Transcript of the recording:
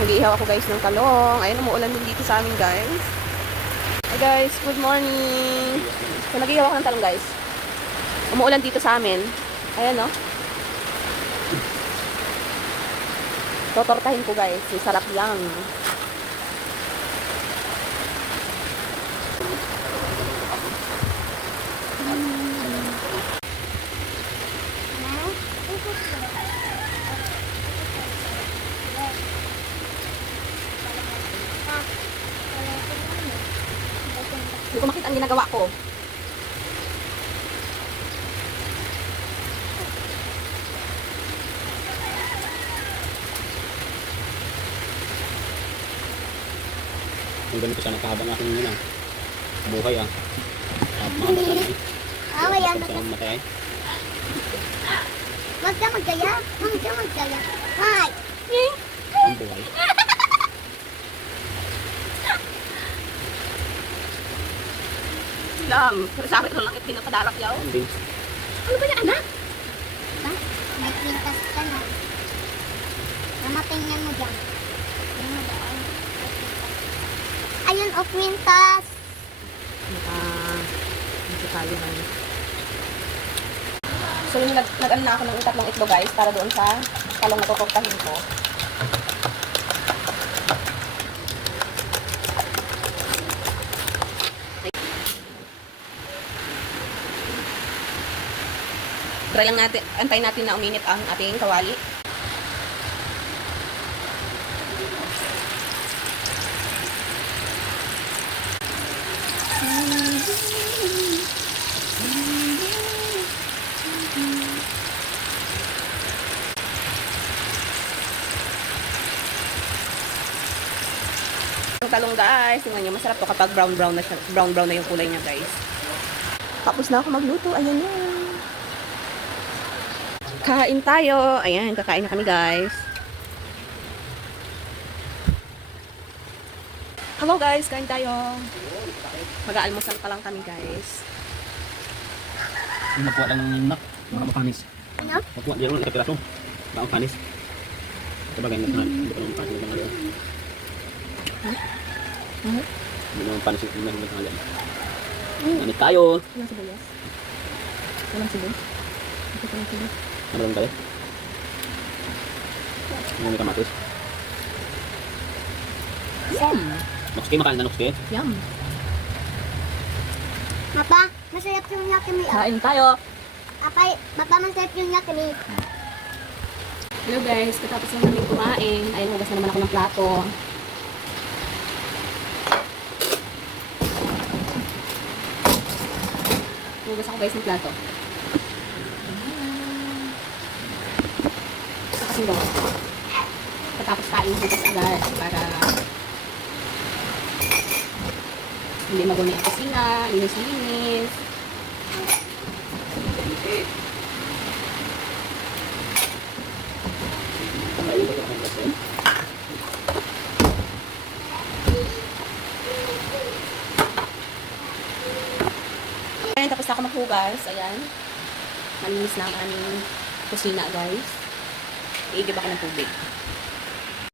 Nag-iihaw ako guys ng talong. Ayun, umuulan din dito sa amin guys. Hi guys, good morning. So, nag-iihaw ako ng talong guys. Umuulan dito sa amin. Ayan no. Totortahin ko guys. Sarap lang. Hindi ko makita ang ginagawa ko. Ang ganito sana kahabang aking yun buhay at makapagsan Kaya sa matay. Wag ka magkaya. Wag ka magkaya. Hi! Ang buhay. Lang. Pero sa akin lang pinapadarak yaw. Hindi. Ano ba yan anak? Ha? Nagpintas ka na. Namatingnan mo dyan. Ayun, o kwintas. Nakakali man. So, yung nag-ano na ako ng tatlong itlog guys para doon sa talong na tutuktahin ko. Try lang natin, antayin natin na uminit ang ating kawali. Ang talong guys, tingnan nyo, masarap to kapag brown na siya, brown na yung kulay niya guys. Tapos na ako magluto, ayan na. Kain tayo. Ayan, kakain na kami guys. Hello guys, kain tayo. Mag-aalmusal pa lang kami guys. Yung nakuha lang ng nak, makapanis. Ano? Nakuha, di naman nakapiraso. Makapanis. Ito bagay na hindi ko naman panis ng mga hindi naman panis yung mga mga Anit tayo. Walang sibuyas. Walang sibuyas. Ano lang tayo? Ano may kamatis? Yum! Noksuke, makain na noksuke. Yum! Papa, masarap yung yakimi. Kain tayo! Papa, masarap yung yakimi. Hello guys, katapos lang namin kumain. Ayun, hugas na naman ako ng plato. Hugas ako guys ng plato. Kasi daw, katapos kain, hugas agad para hindi magumi ang kusina, linis-linis. Ayan, tapos na ako maghugas. Ayan. Malinis na ang aming kusina, guys. Iigib ako ng tubig.